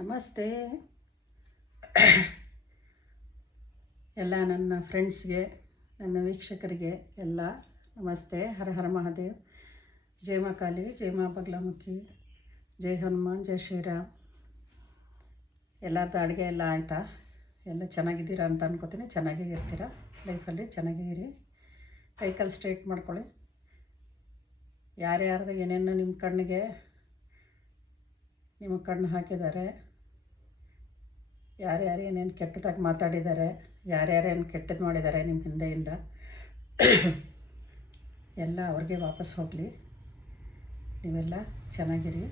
ನಮಸ್ತೆ ಎಲ್ಲ ನನ್ನ ಫ್ರೆಂಡ್ಸ್ಗೆ, ನನ್ನ ವೀಕ್ಷಕರಿಗೆ ಎಲ್ಲ ನಮಸ್ತೆ. ಹರ ಹರ ಮಹಾದೇವ್. ಜೈ ಮಾ ಕಾಳಿ, ಜೈ ಮಾ ಬಗ್ಲಾಮುಖಿ, ಜೈ ಹನುಮಾನ್, ಜೈ ಶ್ರೀರಾಮ್. ಎಲ್ಲರದ್ದು ಅಡುಗೆ ಎಲ್ಲ ಆಯಿತಾ? ಎಲ್ಲ ಚೆನ್ನಾಗಿದ್ದೀರಾ ಅಂತ ಅನ್ಕೋತೀನಿ. ಚೆನ್ನಾಗೇ ಇರ್ತೀರ, ಲೈಫಲ್ಲಿ ಚೆನ್ನಾಗೇ ಇರಿ. ಕೈಕಾಲು ಸ್ಟ್ರೈಟ್ ಮಾಡ್ಕೊಳ್ಳಿ. ಯಾರ್ಯಾರ್ದು ಏನೇನು ನಿಮ್ಮ ಕಣ್ಣು ಹಾಕಿದ್ದಾರೆ, ಯಾರ್ಯಾರು ಏನೇನು ಕೆಟ್ಟದಾಗಿ ಮಾತಾಡಿದ್ದಾರೆ, ಯಾರ್ಯಾರೇನು ಕೆಟ್ಟದ್ದು ಮಾಡಿದ್ದಾರೆ ನಿಮ್ಮ ಹಿಂದೆಯಿಂದ ಎಲ್ಲ ಅವ್ರಿಗೆ ವಾಪಸ್ ಹೋಗಲಿ. ನೀವೆಲ್ಲ ಚೆನ್ನಾಗಿರಿ.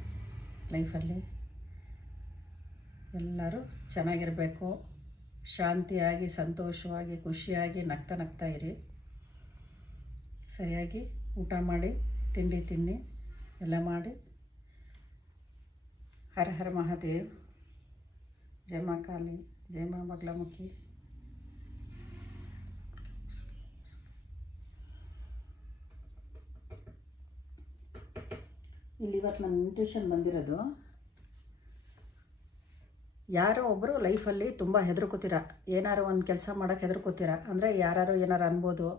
ಲೈಫಲ್ಲಿ ಎಲ್ಲರೂ ಚೆನ್ನಾಗಿರಬೇಕು. ಶಾಂತಿಯಾಗಿ, ಸಂತೋಷವಾಗಿ, ಖುಷಿಯಾಗಿ ನಗ್ತಾ ಇರಿ. ಸರಿಯಾಗಿ ಊಟ ಮಾಡಿ, ತಿಂಡಿ ತಿನ್ನಿ, ಎಲ್ಲ ಮಾಡಿ. ಹರ ಹರ ಮಹಾದೇವ್. ಜೈ ಮಾ ಕಾಳಿ, ಜೈ ಮಾ ಬಗ್ಲಾಮುಖಿ. ಇಲ್ಲಿ ಇವತ್ತು ನನ್ನ ಇನ್ಟ್ಯೂಷನ್ ಬಂದಿರೋದು, ಯಾರೋ ಒಬ್ಬರು ಲೈಫಲ್ಲಿ ತುಂಬ ಹೆದರ್ಕೋತೀರ. ಏನಾರು ಒಂದು ಕೆಲಸ ಮಾಡೋಕ್ಕೆ ಹೆದರ್ಕೋತೀರ. ಅಂದರೆ ಯಾರು ಏನಾರು ಅನ್ಬೋದು,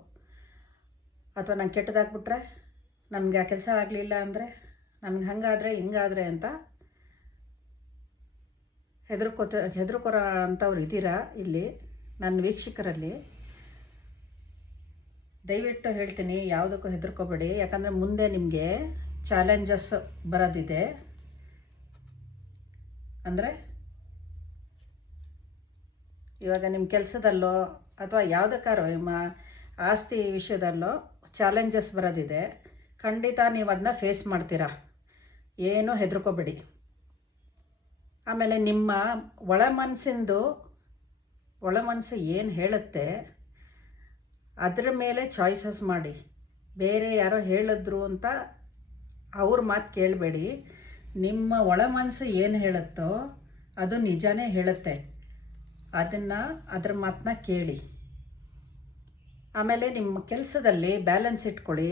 ಅಥವಾ ನಂಗೆ ಕೆಟ್ಟದಾಗ್ಬಿಟ್ರೆ, ನನಗೆ ಆ ಕೆಲಸ ಆಗಲಿಲ್ಲ ಅಂದರೆ, ನನಗೆ ಹಂಗಾದರೆ ಹಿಂಗಾದರೆ ಅಂತ ಹೆದರ್ಕೋರ ಅಂಥವ್ರು ಇದ್ದೀರಾ ಇಲ್ಲಿ ನನ್ನ ವೀಕ್ಷಕರಲ್ಲಿ. ದಯವಿಟ್ಟು ಹೇಳ್ತೀನಿ, ಯಾವುದಕ್ಕೂ ಹೆದರ್ಕೋಬೇಡಿ. ಯಾಕಂದರೆ ಮುಂದೆ ನಿಮಗೆ ಚಾಲೆಂಜಸ್ ಬರೋದಿದೆ. ಅಂದರೆ ಇವಾಗ ನಿಮ್ಮ ಕೆಲಸದಲ್ಲೋ ಅಥವಾ ಯಾವುದಕ್ಕಾರೋ ನಿಮ್ಮ ಆಸ್ತಿ ವಿಷಯದಲ್ಲೋ ಚಾಲೆಂಜಸ್ ಬರೋದಿದೆ. ಖಂಡಿತ ನೀವು ಅದನ್ನ ಫೇಸ್ ಮಾಡ್ತೀರಾ. ಏನೂ ಹೆದರ್ಕೋಬೇಡಿ. ಆಮೇಲೆ ನಿಮ್ಮ ಒಳ ಮನಸ್ಸು ಏನು ಹೇಳುತ್ತೆ ಅದರ ಮೇಲೆ ಚಾಯ್ಸಸ್ ಮಾಡಿ. ಬೇರೆ ಯಾರೋ ಹೇಳಿದ್ರು ಅಂತ ಅವ್ರ ಮಾತು ಕೇಳಬೇಡಿ. ನಿಮ್ಮ ಒಳ ಮನಸ್ಸು ಏನು ಹೇಳುತ್ತೋ ಅದು ನಿಜಾನೇ ಹೇಳುತ್ತೆ. ಅದರ ಮಾತನ್ನ ಕೇಳಿ. ಆಮೇಲೆ ನಿಮ್ಮ ಕೆಲಸದಲ್ಲಿ ಬ್ಯಾಲೆನ್ಸ್ ಇಟ್ಕೊಳ್ಳಿ.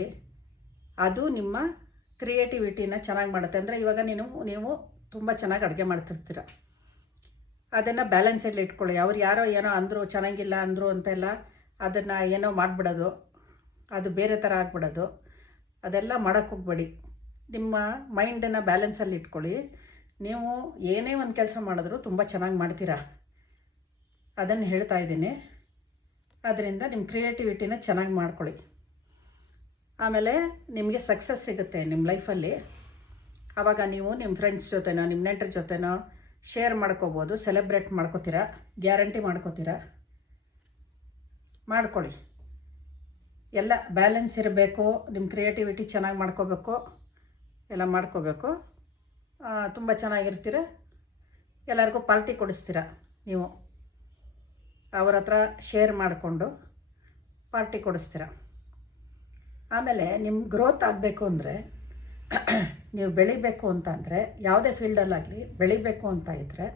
ಅದು ನಿಮ್ಮ ಕ್ರಿಯೇಟಿವಿಟಿನ ಚೆನ್ನಾಗಿ ಮಾಡುತ್ತೆ. ಅಂದರೆ ಇವಾಗ ನೀವು ತುಂಬ ಚೆನ್ನಾಗಿ ಅಡುಗೆ ಮಾಡ್ತಿರ್ತೀರ. ಅದನ್ನು ಬ್ಯಾಲೆನ್ಸಲ್ಲಿ ಇಟ್ಕೊಳ್ಳಿ. ಅವ್ರು ಯಾರೋ ಏನೋ ಅಂದರು, ಚೆನ್ನಾಗಿಲ್ಲ ಅಂದರು ಅಂತೆಲ್ಲ ಅದನ್ನು ಏನೋ ಮಾಡಿಬಿಡೋದು, ಅದು ಬೇರೆ ಥರ ಆಗಿಬಿಡೋದು, ಅದೆಲ್ಲ ಮಾಡೋಕ್ಕೆ ಹೋಗ್ಬೇಡಿ. ನಿಮ್ಮ ಮೈಂಡನ್ನು ಬ್ಯಾಲೆನ್ಸಲ್ಲಿ ಇಟ್ಕೊಳ್ಳಿ. ನೀವು ಏನೇ ಒಂದು ಕೆಲಸ ಮಾಡಿದ್ರು ತುಂಬ ಚೆನ್ನಾಗಿ ಮಾಡ್ತೀರಾ, ಅದನ್ನು ಹೇಳ್ತಾ ಇದ್ದೀನಿ. ಅದರಿಂದ ನಿಮ್ಮ ಕ್ರಿಯೇಟಿವಿಟಿನ ಚೆನ್ನಾಗಿ ಮಾಡ್ಕೊಳ್ಳಿ. ಆಮೇಲೆ ನಿಮಗೆ ಸಕ್ಸಸ್ ಸಿಗುತ್ತೆ ನಿಮ್ಮ ಲೈಫಲ್ಲಿ. ಆವಾಗ ನೀವು ನಿಮ್ಮ ಫ್ರೆಂಡ್ಸ್ ಜೊತೆನೋ ನಿಮ್ಮ ನೆಂಟರ ಜೊತೆನೋ ಶೇರ್ ಮಾಡ್ಕೋಬೋದು, ಸೆಲೆಬ್ರೇಟ್ ಮಾಡ್ಕೋತೀರಾ, ಗ್ಯಾರಂಟಿ ಮಾಡ್ಕೊಳ್ಳಿ. ಎಲ್ಲ ಬ್ಯಾಲೆನ್ಸ್ ಇರಬೇಕು. ನಿಮ್ಮ ಕ್ರಿಯೇಟಿವಿಟಿ ಚೆನ್ನಾಗಿ ಮಾಡ್ಕೋಬೇಕು, ಎಲ್ಲ ಮಾಡ್ಕೋಬೇಕು. ತುಂಬ ಚೆನ್ನಾಗಿರ್ತೀರ. ಎಲ್ಲರಿಗೂ ಪಾರ್ಟಿ ಕೊಡಿಸ್ತೀರ. ನೀವು ಅವ್ರ ಹತ್ರ ಶೇರ್ ಮಾಡಿಕೊಂಡು ಪಾರ್ಟಿ ಕೊಡಿಸ್ತೀರ. ಆಮೇಲೆ ನಿಮ್ಮ ಗ್ರೋತ್ ಆಗಬೇಕು ಅಂದರೆ, ನೀವು ಬೆಳಿಬೇಕು ಅಂತ ಅಂದರೆ, ಯಾವುದೇ ಫೀಲ್ಡಲ್ಲಾಗಲಿ ಬೆಳಿಬೇಕು ಅಂತ ಇದ್ದರೆ,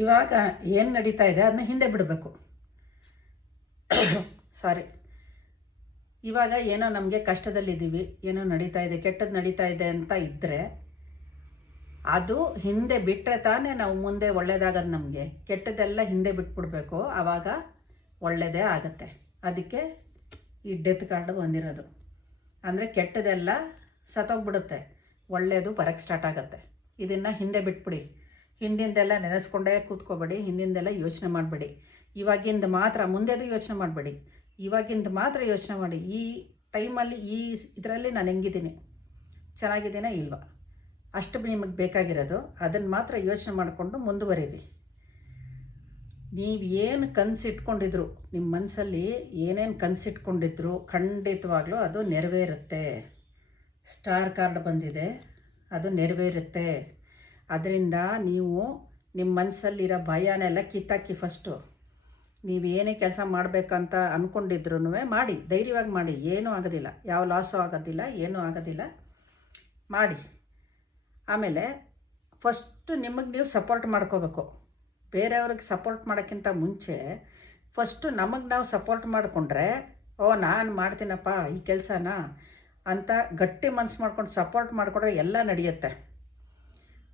ಇವಾಗ ಏನು ನಡೀತಾ ಇದೆ ಅದನ್ನ ಹಿಂದೆ ಬಿಡಬೇಕು. ಇವಾಗ ಏನೋ ನಮಗೆ ಕಷ್ಟದಲ್ಲಿದ್ದೀವಿ, ಏನೋ ನಡೀತಾ ಇದೆ, ಕೆಟ್ಟದ್ದು ನಡೀತಾ ಇದೆ ಅಂತ ಇದ್ದರೆ ಅದು ಹಿಂದೆ ಬಿಟ್ಟರೆ ತಾನೇ ನಾವು ಮುಂದೆ ಒಳ್ಳೇದಾಗೋದು. ನಮಗೆ ಕೆಟ್ಟದ್ದೆಲ್ಲ ಹಿಂದೆ ಬಿಟ್ಬಿಡ್ಬೇಕು, ಆವಾಗ ಒಳ್ಳೆಯದೇ ಆಗುತ್ತೆ. ಅದಕ್ಕೆ ಈ ಡೆತ್ ಕಾರ್ಡ್ ಬಂದಿರೋದು. ಅಂದರೆ ಕೆಟ್ಟದೆಲ್ಲ ಸತ್ತೋಗ್ಬಿಡುತ್ತೆ, ಒಳ್ಳೆಯದು ಬರೋಕ್ಕೆ ಸ್ಟಾರ್ಟ್ ಆಗುತ್ತೆ. ಇದನ್ನು ಹಿಂದೆ ಬಿಟ್ಬಿಡಿ. ಹಿಂದಿಂದೆಲ್ಲ ನೆನೆಸ್ಕೊಂಡೇ ಕೂತ್ಕೋಬೇಡಿ, ಹಿಂದಿಂದೆಲ್ಲ ಯೋಚನೆ ಮಾಡಬೇಡಿ. ಇವಾಗಿಂದ ಮಾತ್ರ, ಮುಂದೆದು ಯೋಚನೆ ಮಾಡಬೇಡಿ, ಇವಾಗಿಂದ ಮಾತ್ರ ಯೋಚನೆ ಮಾಡಿ. ಈ ಟೈಮಲ್ಲಿ ಇದರಲ್ಲಿ ನಾನು ಹೆಂಗಿದ್ದೀನಿ, ಚೆನ್ನಾಗಿದ್ದೀನ ಇಲ್ವಾ, ಅಷ್ಟು ನಿಮಗೆ ಬೇಕಾಗಿರೋದು. ಅದನ್ನು ಮಾತ್ರ ಯೋಚನೆ ಮಾಡಿಕೊಂಡು ಮುಂದುವರೀರಿ. ನೀವು ಏನು ಕನಸಿಟ್ಕೊಂಡಿದ್ರು, ನಿಮ್ಮ ಮನಸ್ಸಲ್ಲಿ ಏನೇನು ಕನಸಿಟ್ಕೊಂಡಿದ್ರು ಖಂಡಿತವಾಗ್ಲೂ ಅದು ನೆರವೇರುತ್ತೆ. ಸ್ಟಾರ್ ಕಾರ್ಡ್ ಬಂದಿದೆ, ಅದು ನೆರವೇರುತ್ತೆ. ಅದರಿಂದ ನೀವು ನಿಮ್ಮ ಮನಸ್ಸಲ್ಲಿರೋ ಭಯನೆಲ್ಲ ಕಿತ್ತಾಕಿ. ಫಸ್ಟು ನೀವು ಏನೇ ಕೆಲಸ ಮಾಡಬೇಕಂತ ಅಂದ್ಕೊಂಡಿದ್ರು ಮಾಡಿ, ಧೈರ್ಯವಾಗಿ ಮಾಡಿ. ಏನೂ ಆಗೋದಿಲ್ಲ, ಯಾವ ಲಾಸು ಆಗೋದಿಲ್ಲ, ಏನೂ ಆಗೋದಿಲ್ಲ, ಮಾಡಿ. ಆಮೇಲೆ ಫಸ್ಟು ನಿಮಗೆ ನೀವು ಸಪೋರ್ಟ್ ಮಾಡ್ಕೋಬೇಕು. ಬೇರೆಯವ್ರಿಗೆ ಸಪೋರ್ಟ್ ಮಾಡೋಕ್ಕಿಂತ ಮುಂಚೆ ಫಸ್ಟು ನಮಗೆ ನಾವು ಸಪೋರ್ಟ್ ಮಾಡಿಕೊಂಡ್ರೆ, ನಾನು ಮಾಡ್ತೀನಪ್ಪ ಈ ಕೆಲಸನ ಅಂತ ಗಟ್ಟಿ ಮನಸ್ಸು ಮಾಡ್ಕೊಂಡು ಸಪೋರ್ಟ್ ಮಾಡಿಕೊಂಡ್ರೆ ಎಲ್ಲ ನಡೆಯುತ್ತೆ.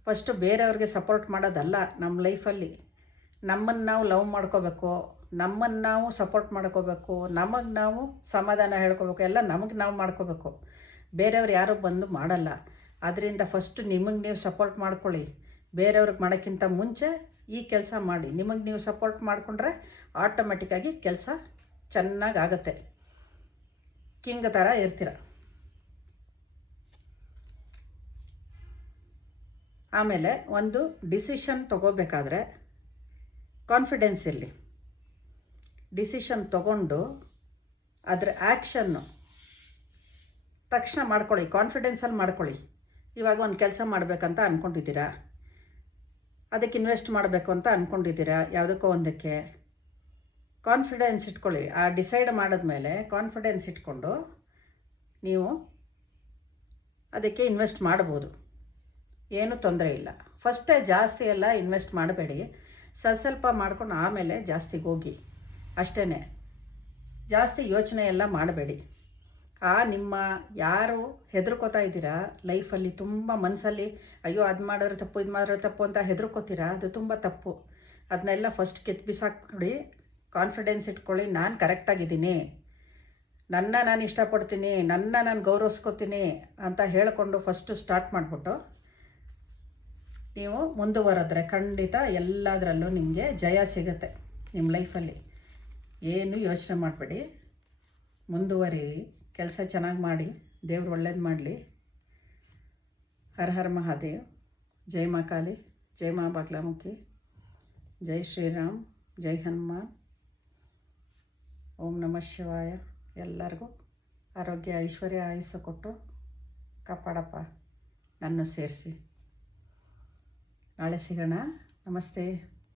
ಫಸ್ಟು ಬೇರೆಯವ್ರಿಗೆ ಸಪೋರ್ಟ್ ಮಾಡೋದಲ್ಲ ನಮ್ಮ ಲೈಫಲ್ಲಿ. ನಮ್ಮನ್ನು ನಾವು ಲವ್ ಮಾಡ್ಕೋಬೇಕು, ನಮ್ಮನ್ನು ನಾವು ಸಪೋರ್ಟ್ ಮಾಡ್ಕೋಬೇಕು, ನಮಗೆ ನಾವು ಸಮಾಧಾನ ಹೇಳ್ಕೋಬೇಕು, ಎಲ್ಲ ನಮಗೆ ನಾವು ಮಾಡ್ಕೋಬೇಕು. ಬೇರೆಯವ್ರು ಯಾರೂ ಬಂದು ಮಾಡಲ್ಲ. ಅದರಿಂದ ಫಸ್ಟು ನಿಮಗೆ ನೀವು ಸಪೋರ್ಟ್ ಮಾಡ್ಕೊಳ್ಳಿ. ಬೇರೆಯವ್ರಿಗೆ ಮಾಡೋಕ್ಕಿಂತ ಮುಂಚೆ ಈ ಕೆಲಸ ಮಾಡಿ. ನಿಮಗೆ ನೀವು ಸಪೋರ್ಟ್ ಮಾಡಿಕೊಂಡ್ರೆ ಆಟೋಮೆಟಿಕ್ಕಾಗಿ ಕೆಲಸ ಚೆನ್ನಾಗಾಗತ್ತೆ. ಕಿಂಗ್ ಥರ ಇರ್ತೀರ. ಆಮೇಲೆ ಒಂದು ಡಿಸಿಷನ್ ತೊಗೋಬೇಕಾದ್ರೆ ಕಾನ್ಫಿಡೆನ್ಸ್ ಇರಲಿ. ಡಿಸಿಷನ್ ತೊಗೊಂಡು ಅದರ ಆ್ಯಕ್ಷನ್ನು ತಕ್ಷಣ ಮಾಡ್ಕೊಳ್ಳಿ, ಕಾನ್ಫಿಡೆನ್ಸಲ್ಲಿ ಮಾಡ್ಕೊಳ್ಳಿ. ಇವಾಗ ಒಂದು ಕೆಲಸ ಮಾಡಬೇಕಂತ ಅಂದ್ಕೊಂಡಿದ್ದೀರಾ, ಅದಕ್ಕೆ ಇನ್ವೆಸ್ಟ್ ಮಾಡಬೇಕು ಅಂತ ಅಂದ್ಕೊಂಡಿದ್ದೀರಾ, ಯಾವುದಕ್ಕೋ ಒಂದಕ್ಕೆ ಕಾನ್ಫಿಡೆನ್ಸ್ ಇಟ್ಕೊಳ್ಳಿ. ಆ ಡಿಸೈಡ್ ಮಾಡಿದ್ಮೇಲೆ ಕಾನ್ಫಿಡೆನ್ಸ್ ಇಟ್ಕೊಂಡು ನೀವು ಅದಕ್ಕೆ ಇನ್ವೆಸ್ಟ್ ಮಾಡ್ಬೋದು, ಏನೂ ತೊಂದರೆ ಇಲ್ಲ. ಫಸ್ಟೇ ಜಾಸ್ತಿ ಎಲ್ಲ ಇನ್ವೆಸ್ಟ್ ಮಾಡಬೇಡಿ, ಸ್ವಲ್ಪ ಮಾಡ್ಕೊಂಡು ಆಮೇಲೆ ಜಾಸ್ತಿಗೆ ಹೋಗಿ ಅಷ್ಟೇ. ಜಾಸ್ತಿ ಯೋಚನೆ ಎಲ್ಲ ಮಾಡಬೇಡಿ. ನಿಮ್ಮ ಯಾರು ಹೆದರ್ಕೋತಾ ಇದ್ದೀರಾ ಲೈಫಲ್ಲಿ, ತುಂಬ ಮನಸ್ಸಲ್ಲಿ ಅಯ್ಯೋ ಅದು ಮಾಡಿದ್ರೆ ತಪ್ಪು, ಇದು ಮಾಡಿದ್ರೆ ತಪ್ಪು ಅಂತ ಹೆದರ್ಕೋತೀರಾ, ಅದು ತುಂಬ ತಪ್ಪು. ಅದನ್ನೆಲ್ಲ ಫಸ್ಟ್ ಕಿತ್ತು ಬಿಸಾಕ್ಬಿಡಿ. ಕಾನ್ಫಿಡೆನ್ಸ್ ಇಟ್ಕೊಳ್ಳಿ, ನಾನು ಕರೆಕ್ಟಾಗಿದ್ದೀನಿ, ನಾನು ಇಷ್ಟಪಡ್ತೀನಿ, ನಾನು ಗೌರವಿಸ್ಕೋತೀನಿ ಅಂತ ಹೇಳಿಕೊಂಡು ಫಸ್ಟು ಸ್ಟಾರ್ಟ್ ಮಾಡಿಬಿಟ್ಟು ನೀವು ಮುಂದುವರೆದ್ರೆ ಖಂಡಿತ ಎಲ್ಲದರಲ್ಲೂ ನಿಮಗೆ ಜಯ ಸಿಗುತ್ತೆ ನಿಮ್ಮ ಲೈಫಲ್ಲಿ. ಏನು ಯೋಚನೆ ಮಾಡಬೇಡಿ, ಮುಂದುವರಿರಿ, ಕೆಲಸ ಚೆನ್ನಾಗಿ ಮಾಡಿ, ದೇವ್ರು ಒಳ್ಳೇದು ಮಾಡಲಿ. ಹರ ಹರ ಮಹಾದೇವ್. ಜೈ ಮಾ ಕಾಳಿ, ಜೈ ಮಾ ಬಾಗ್ಲಾಮುಖಿ, ಜೈ ಶ್ರೀರಾಮ್, ಜೈ ಹನುಮಾನ್. ಓಂ ನಮಃ ಶಿವಾಯ. ಎಲ್ಲರಿಗೂ ಆರೋಗ್ಯ ಐಶ್ವರ್ಯ ಆಯುಷ್ಯ ಕೊಟ್ಟು ಕಾಪಾಡಪ್ಪ, ನನ್ನ ಸೇರಿಸಿ. ನಾಳೆ ಸಿಗೋಣ. ನಮಸ್ತೆ.